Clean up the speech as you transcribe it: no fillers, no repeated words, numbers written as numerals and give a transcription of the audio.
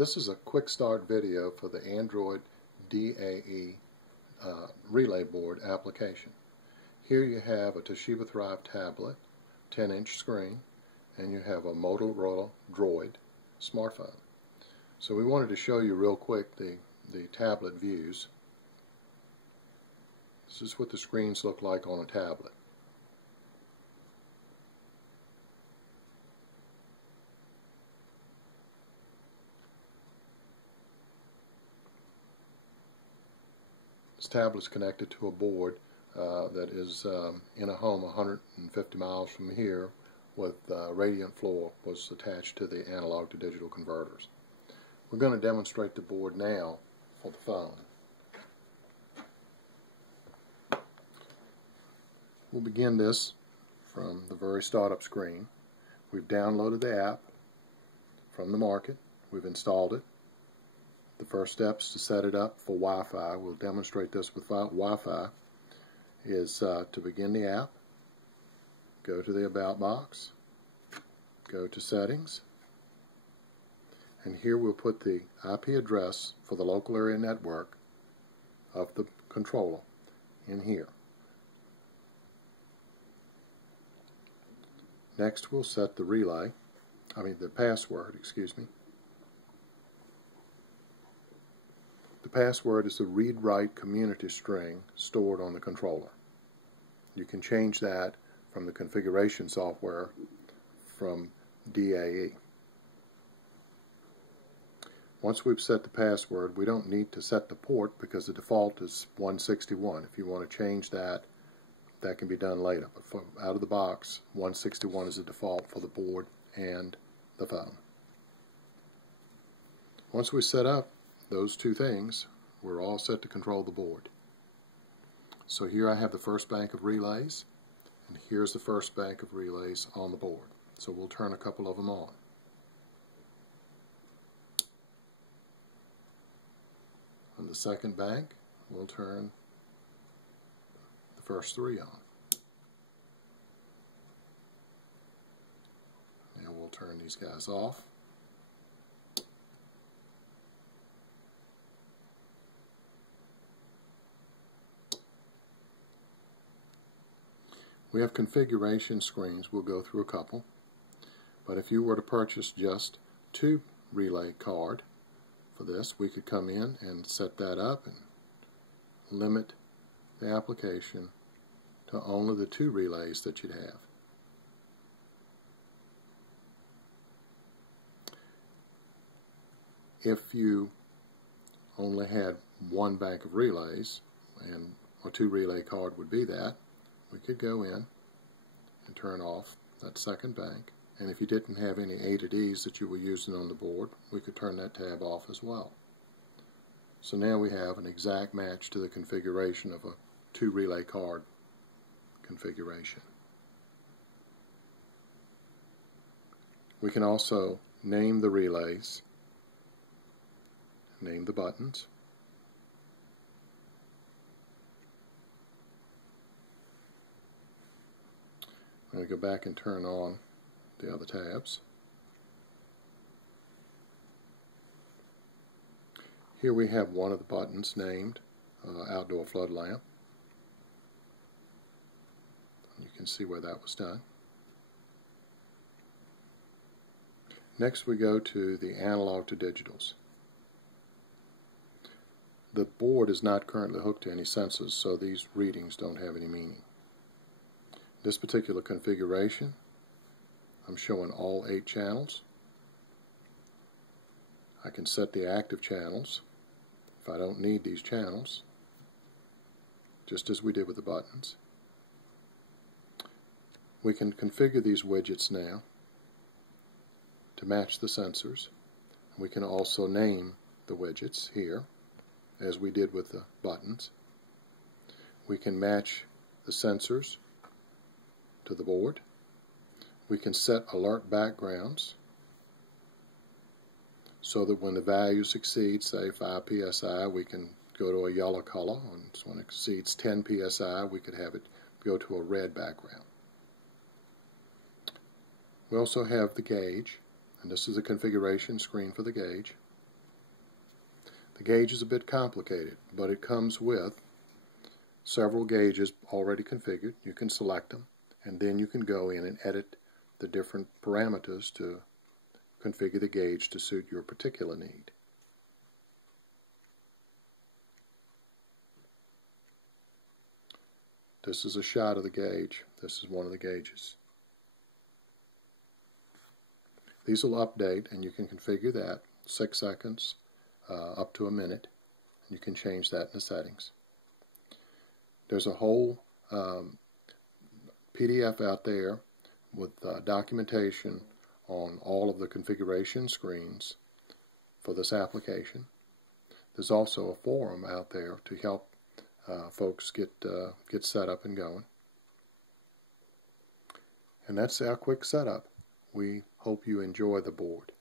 This is a quick start video for the Android DAE relay board application. Here you have a Toshiba Thrive tablet, 10-inch screen, and you have a Motorola Droid smartphone. So we wanted to show you real quick the tablet views. This is what the screens look like on a tablet. This tablet is connected to a board that is in a home 150 miles from here with radiant floor was attached to the analog to digital converters. We're going to demonstrate the board now for the phone. We'll begin this from the very startup screen. We've downloaded the app from the market. We've installed it. The first steps to set it up for Wi-Fi, we'll demonstrate this with Wi-Fi, is to begin the app, go to the About box, go to Settings, and here we'll put the IP address for the local area network of the controller in here. Next we'll set the password, excuse me. The password is the read-write community string stored on the controller. You can change that from the configuration software from DAE. Once we've set the password, we don't need to set the port because the default is 161. If you want to change that, that can be done later. But out of the box, 161 is the default for the board and the phone. Once we set up those two things, we're all set to control the board. So here I have the first bank of relays, and here's the first bank of relays on the board. So we'll turn a couple of them on. On the second bank, we'll turn the first three on. Now we'll turn these guys off. We have configuration screens. We'll go through a couple. But if you were to purchase just two relay card for this, we could come in and set that up and limit the application to only the two relays that you'd have. If you only had one bank of relays, and a two relay card would be that, we could go in and turn off that second bank, and if you didn't have any A to Ds that you were using on the board, we could turn that tab off as well. So now we have an exact match to the configuration of a two relay card configuration. We can also name the relays, name the buttons. I'm going to go back and turn on the other tabs. Here we have one of the buttons named Outdoor Flood Lamp. You can see where that was done. Next we go to the analog to digitals. The board is not currently hooked to any sensors, so these readings don't have any meaning. This particular configuration, I'm showing all 8 channels. I can set the active channels if I don't need these channels, just as we did with the buttons. We can configure these widgets now to match the sensors. We can also name the widgets here, as we did with the buttons. We can match the sensors to the board. We can set alert backgrounds so that when the values exceed, say 5 psi, we can go to a yellow color, and when it exceeds 10 psi, we could have it go to a red background. We also have the gauge, and this is the configuration screen for the gauge. The gauge is a bit complicated, but it comes with several gauges already configured. You can select them, and then you can go in and edit the different parameters to configure the gauge to suit your particular need. This is a shot of the gauge. This is one of the gauges. These will update, and you can configure that 6 seconds up to a minute. You can change that in the settings. There's a whole PDF out there with documentation on all of the configuration screens for this application. There's also a forum out there to help folks get set up and going. And that's our quick setup. We hope you enjoy the board.